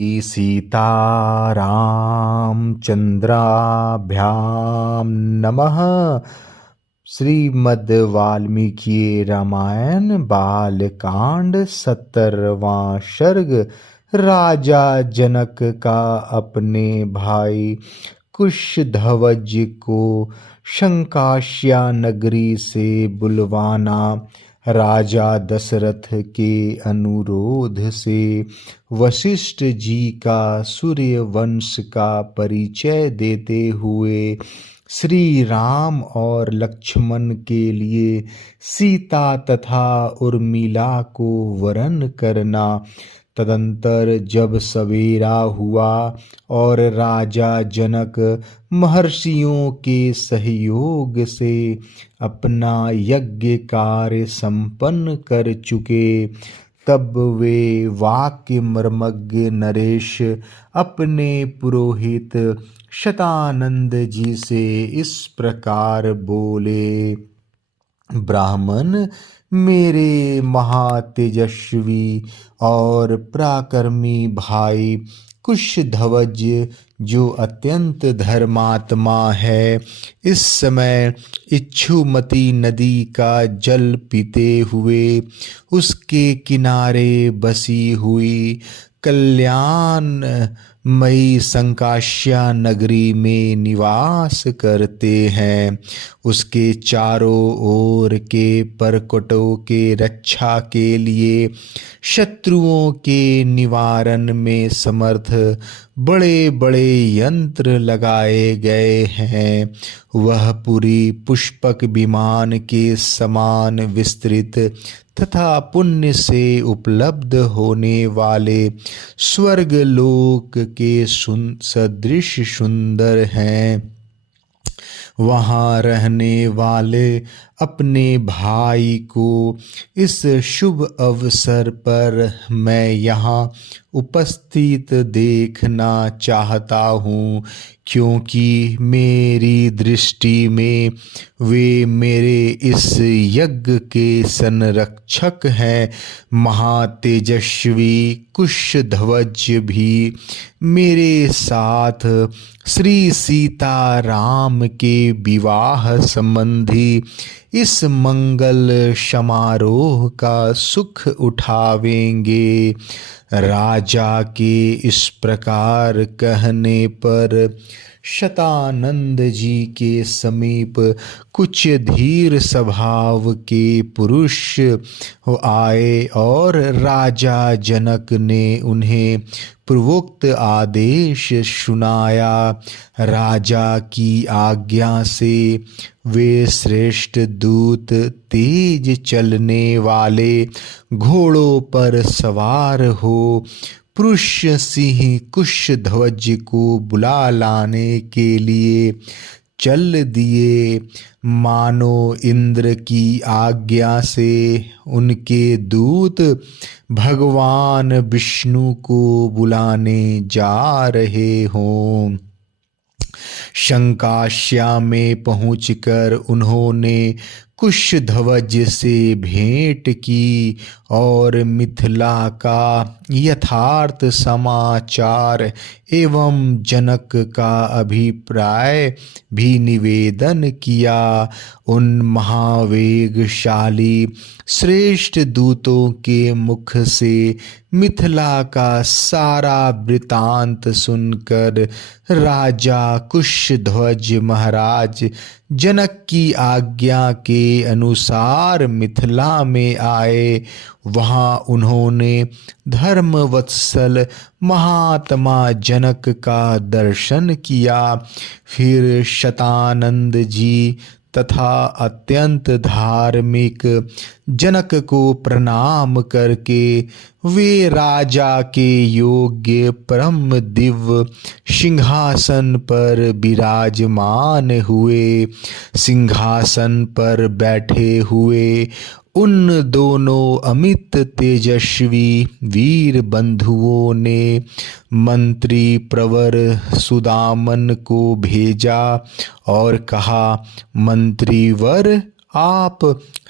सीतारामचन्द्राभ्यां नमः। श्रीमद् वाल्मीकि रामायण बालकांड 70वां सर्ग। राजा जनक का अपने भाई कुशध्वज को शंकाश्या नगरी से बुलवाना। राजा दशरथ के अनुरोध से वशिष्ठ जी का सूर्य वंश का परिचय देते हुए श्री राम और लक्ष्मण के लिए सीता तथा उर्मिला को वरण करना। तदंतर जब सवेरा हुआ और राजा जनक महर्षियों के सहयोग से अपना यज्ञ कार्य संपन्न कर चुके, तब वे वाक्य मर्मज्ञ नरेश अपने पुरोहित शतानंद जी से इस प्रकार बोले। ब्राह्मण, मेरे महातेजस्वी और पराक्रमी भाई कुशध्वज जो अत्यंत धर्मात्मा है, इस समय इच्छुमती नदी का जल पीते हुए उसके किनारे बसी हुई कल्याणमयी संकाश्या नगरी में निवास करते हैं। उसके चारों ओर के परकोटों के रक्षा के लिए शत्रुओं के निवारण में समर्थ बड़े बड़े यंत्र लगाए गए हैं। वह पुरी पुष्पक विमान के समान विस्तृत तथा पुण्य से उपलब्ध होने वाले स्वर्ग लोक के सदृश सुंदर हैं। वहाँ रहने वाले अपने भाई को इस शुभ अवसर पर मैं यहाँ उपस्थित देखना चाहता हूँ, क्योंकि मेरी दृष्टि में वे मेरे इस यज्ञ के संरक्षक हैं। महातेजस्वी कुशध्वज भी मेरे साथ श्री सीता राम के विवाह संबंधी इस मंगल समारोह का सुख उठावेंगे। राजा के इस प्रकार कहने पर शतानंद जी के समीप कुछ धीर स्वभाव के पुरुष आए और राजा जनक ने उन्हें पूर्वोक्त आदेश सुनाया। राजा की आज्ञा से वे श्रेष्ठ दूत तेज चलने वाले घोड़ों पर सवार हो पुरुष सिंह कुशध्वज को बुला लाने के लिए चल दिए। मानो इंद्र की आज्ञा से उनके दूत भगवान विष्णु को बुलाने जा रहे हों। शंकाश्या में पहुंचकर उन्होंने कुशध्वज से भेंट की और मिथिला का यथार्थ समाचार एवं जनक का अभिप्राय भी निवेदन किया। उन महावेगशाली श्रेष्ठ दूतों के मुख से मिथिला का सारा वृतांत सुनकर राजा कुशध्वज महाराज जनक की आज्ञा के अनुसार मिथिला में आए। वहाँ उन्होंने धर्मवत्सल महात्मा जनक का दर्शन किया। फिर शतानंद जी तथा अत्यंत धार्मिक जनक को प्रणाम करके वे राजा के योग्य परम दिव्य सिंहासन पर विराजमान हुए। सिंहासन पर बैठे हुए उन दोनों अमित तेजस्वी वीर बंधुओं ने मंत्री प्रवर सुदामन को भेजा और कहा, मंत्रीवर आप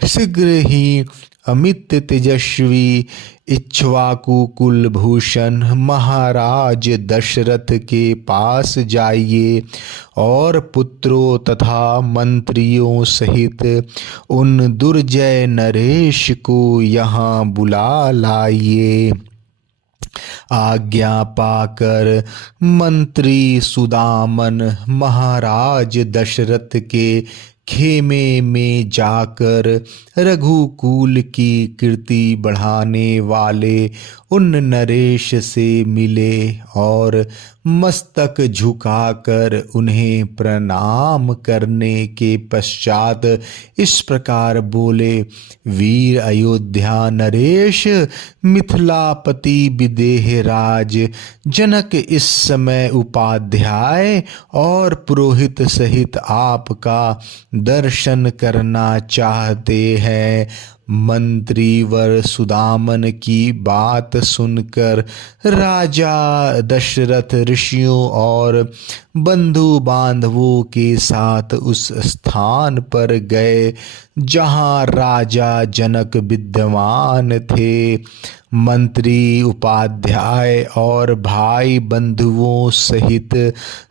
शीघ्र ही अमित तेजस्वी इक्ष्वाकु कुलभूषण महाराज दशरथ के पास जाइए और पुत्रों तथा मंत्रियों सहित उन दुर्जय नरेश को यहाँ बुला लाइए। आज्ञा पाकर मंत्री सुदामन महाराज दशरथ के खेमे में जाकर रघुकुल की कीर्ति बढ़ाने वाले उन नरेश से मिले और मस्तक झुकाकर उन्हें प्रणाम करने के पश्चात इस प्रकार बोले, वीर अयोध्या नरेश, मिथिलापति विदेहराज जनक इस समय उपाध्याय और पुरोहित सहित आपका दर्शन करना चाहते हैं। मंत्री वर सुदामन की बात सुनकर राजा दशरथ ऋषियों और बंधु बांधवों के साथ उस स्थान पर गए जहाँ राजा जनक विद्यमान थे। मंत्री उपाध्याय और भाई बंधुओं सहित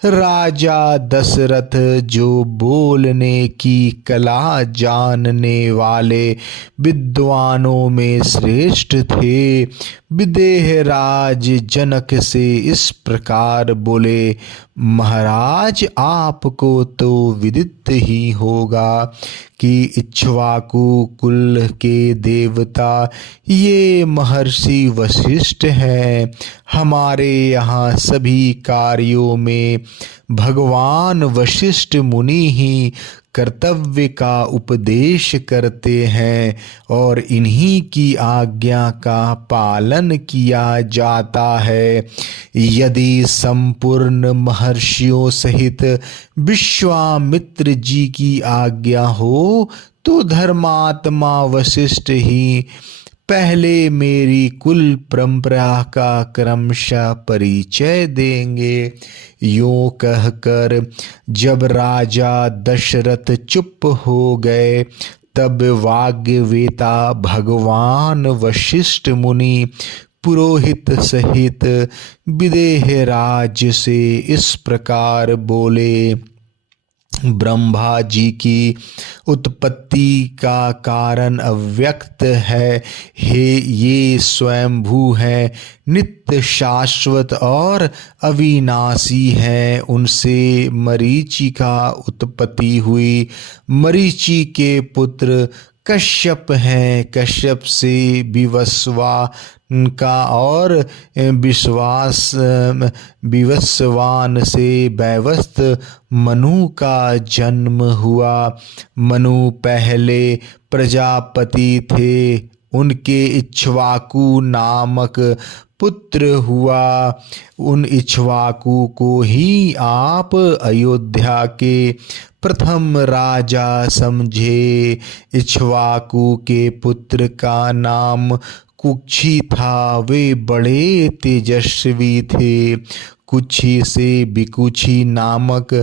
राजा दशरथ, जो बोलने की कला जानने वाले विद्वानों में श्रेष्ठ थे, विदेहराज जनक से इस प्रकार बोले, महाराज आपको तो विदित ही होगा कि इक्ष्वाकु कुल के देवता ये महर्षि वशिष्ठ हैं। हमारे यहाँ सभी कार्यों में भगवान वशिष्ठ मुनि ही कर्तव्य का उपदेश करते हैं और इन्हीं की आज्ञा का पालन किया जाता है। यदि संपूर्ण महर्षियों सहित विश्वामित्र जी की आज्ञा हो तो धर्मात्मा वशिष्ठ ही पहले मेरी कुल परंपरा का क्रमशः परिचय देंगे। यूं कहकर जब राजा दशरथ चुप हो गए तब वाग्वेता भगवान वशिष्ठ मुनि पुरोहित सहित विदेहराज से इस प्रकार बोले, ब्रह्मा जी की उत्पत्ति का कारण अव्यक्त है। हे ये स्वयंभू हैं, नित्य शाश्वत और अविनाशी हैं। उनसे मरीचि का उत्पत्ति हुई। मरीचि के पुत्र कश्यप हैं। कश्यप से विवस्वा का और विवस्वान से वैवस्त मनु का जन्म हुआ। मनु पहले प्रजापति थे। उनके इक्ष्वाकु नामक पुत्र हुआ। उन इक्ष्वाकु को ही आप अयोध्या के प्रथम राजा समझे। इक्ष्वाकु के पुत्र का नाम कुक्षी था। वे बड़े तेजस्वी थे। कुक्षी से विकुक्षी नामक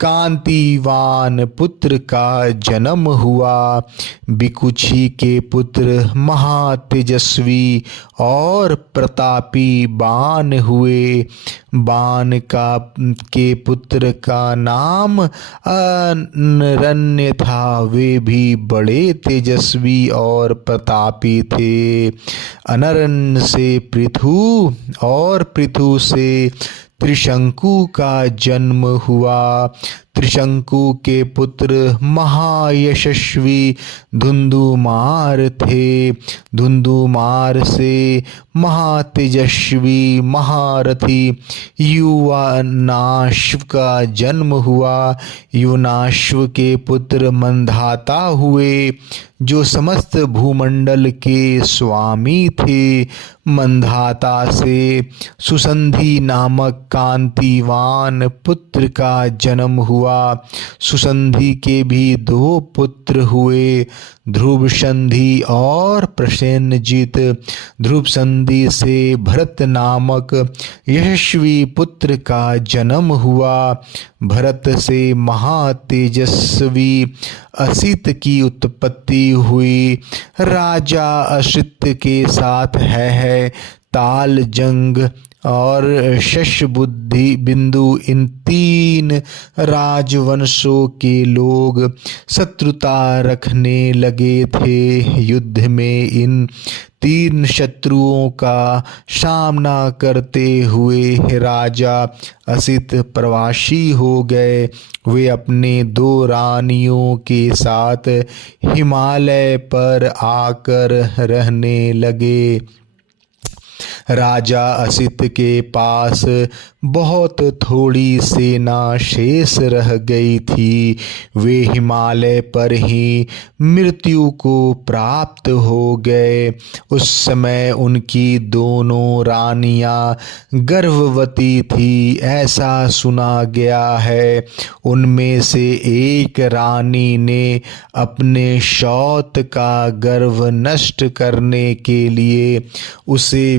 कांतिवान पुत्र का जन्म हुआ। विकुक्षी के पुत्र महातेजस्वी और प्रतापी बाण हुए। बाण के पुत्र का नाम अनरण्य था। वे भी बड़े तेजस्वी और प्रतापी थे। अनरण्य से पृथु और पृथु से त्रिशंकु का जन्म हुआ। त्रिशंकु के पुत्र महायशस्वी धुंधुमार थे। धुंधुमार से महातेजस्वी महारथी युवानाश्व का जन्म हुआ। युवनाश्व के पुत्र मंधाता हुए। जो समस्त भूमंडल के स्वामी थे। मंधाता से सुसंधि नामक कांतिवान पुत्र का जन्म हुआ। सुसंधि के भी 2 पुत्र हुए, ध्रुव संधि और प्रसेनजित। ध्रुव संधि से भरत नामक यशस्वी पुत्र का जन्म हुआ। भरत से महातेजस्वी असित की उत्पत्ति हुई। राजा असित के साथ है ताल, जंग और शश बुद्धि बिंदु, इन 3 राजवंशों के लोग शत्रुता रखने लगे थे। युद्ध में इन 3 शत्रुओं का सामना करते हुए राजा असित प्रवासी हो गए। वे अपने 2 रानियों के साथ हिमालय पर आकर रहने लगे। राजा असित के पास बहुत थोड़ी सेना शेष रह गई थी। वे हिमालय पर ही मृत्यु को प्राप्त हो गए। उस समय उनकी दोनों रानियां गर्भवती थी, ऐसा सुना गया है। उनमें से एक रानी ने अपने शौत का गर्भ नष्ट करने के लिए उसे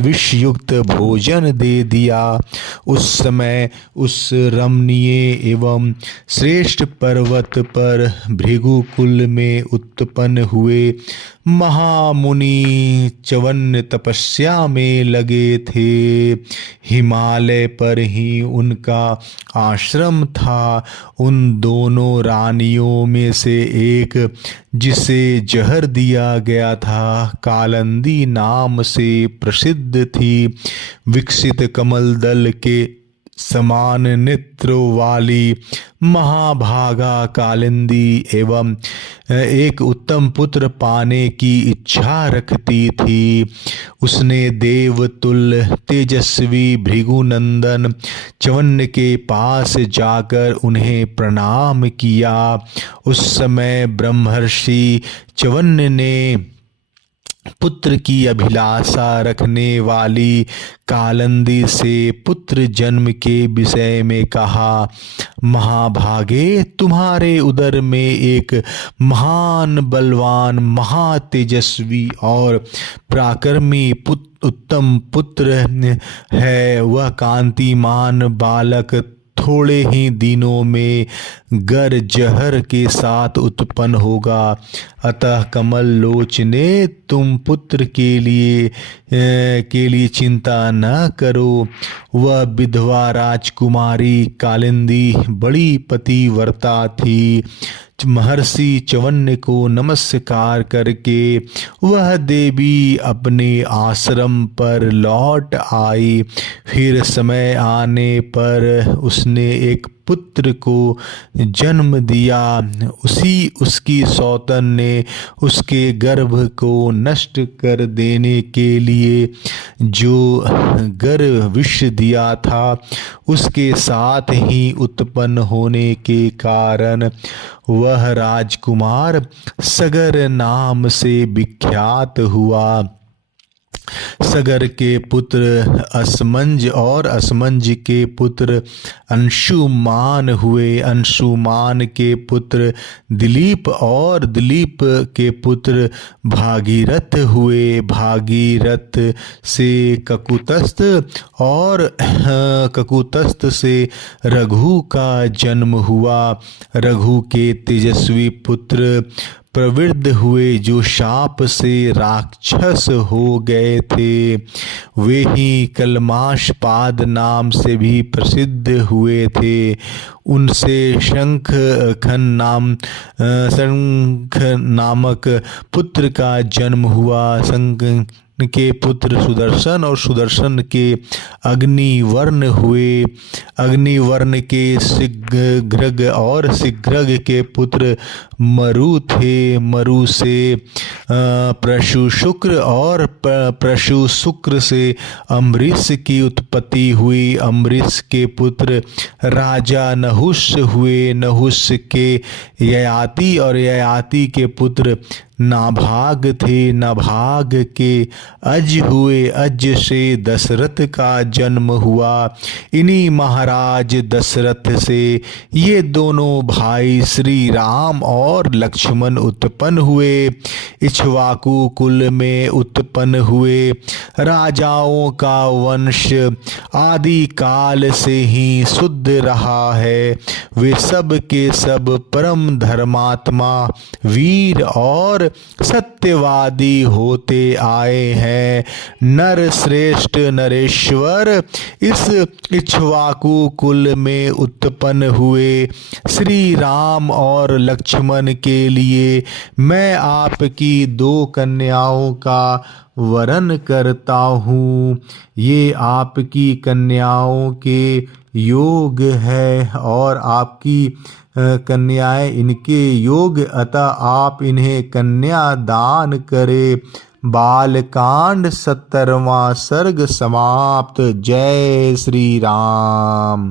विषयुक्त भोजन दे दिया। उस समय उस रमणीय एवं श्रेष्ठ पर्वत पर भृगुकुल में उत्पन्न हुए महामुनि च्यवन तपस्या में लगे थे। हिमालय पर ही उनका आश्रम था। उन दोनों रानियों में से एक, जिसे जहर दिया गया था, कालिंदी नाम से प्रसिद्ध थी। विकसित कमल दल के समान नेत्रों वाली महाभागा कालिंदी एवं एक उत्तम पुत्र पाने की इच्छा रखती थी। उसने देवतुल्य तेजस्वी भृगुनंदन च्यवन के पास जाकर उन्हें प्रणाम किया। उस समय ब्रह्मर्षि च्यवन ने पुत्र की अभिलाषा रखने वाली कालिंदी से पुत्र जन्म के विषय में कहा। महाभागे, तुम्हारे उदर में एक महान बलवान महातेजस्वी और पराक्रमी उत्तम पुत्र है। वह कांतिमान बालक थोड़े ही दिनों में गर जहर के साथ उत्पन्न होगा। अतः कमल लोचने, तुम पुत्र के लिए चिंता न करो। वह विधवा राजकुमारी कालिंदी बड़ी पतिव्रता थी। महर्षि च्यवन को नमस्कार करके वह देवी अपने आश्रम पर लौट आई। फिर समय आने पर उसने एक पुत्र को जन्म दिया। उसकी सौतन ने उसके गर्भ को नष्ट कर देने के लिए जो गर्भ विष दिया था, उसके साथ ही उत्पन्न होने के कारण वह राजकुमार सगर नाम से विख्यात हुआ। सगर के पुत्र असमंज और असमंज के पुत्र अंशुमान हुए। अंशुमान के पुत्र दिलीप और दिलीप के पुत्र भागीरथ हुए। भागीरथ से ककुतस्थ और ककुतस्थ से रघु का जन्म हुआ। रघु के तेजस्वी पुत्र प्रवृद्ध हुए, जो शाप से राक्षस हो गए थे। वे ही कलमाशपाद नाम से भी प्रसिद्ध हुए थे। उनसे शंख नामक पुत्र का जन्म हुआ। शंख के पुत्र सुदर्शन और सुदर्शन के अग्निवर्ण हुए। अग्निवर्ण के शीघ्रग और शीघ्रग के पुत्र मरु थे। मरु से परशु शुक्र और परशु शुक्र से अम्बरीश की उत्पत्ति हुई। अम्बरीश के पुत्र राजा नहुष हुए। नहुष के ययाति और ययाति के पुत्र नाभाग थे। नाभाग के अज हुए। अज से दशरथ का जन्म हुआ। इन्हीं महाराज दशरथ से ये दोनों भाई श्री राम और लक्ष्मण उत्पन्न हुए। इक्ष्वाकु कुल में उत्पन्न हुए। राजाओं का वंश आदि काल से ही शुद्ध रहा है। वे सब के सब परम धर्मात्मा, वीर और सत्यवादी होते आए हैं। नर श्रेष्ठ नरेश्वर इस इक्ष्वाकु कुल में उत्पन्न हुए। श्री राम और लक्ष्मण के लिए मैं आपकी 2 कन्याओं का वरण करता हूँ। ये आपकी कन्याओं के योग है और आपकी कन्याएं इनके योग, अतः आप इन्हें कन्या दान करें। बालकांड 70वां सर्ग समाप्त। जय श्री राम।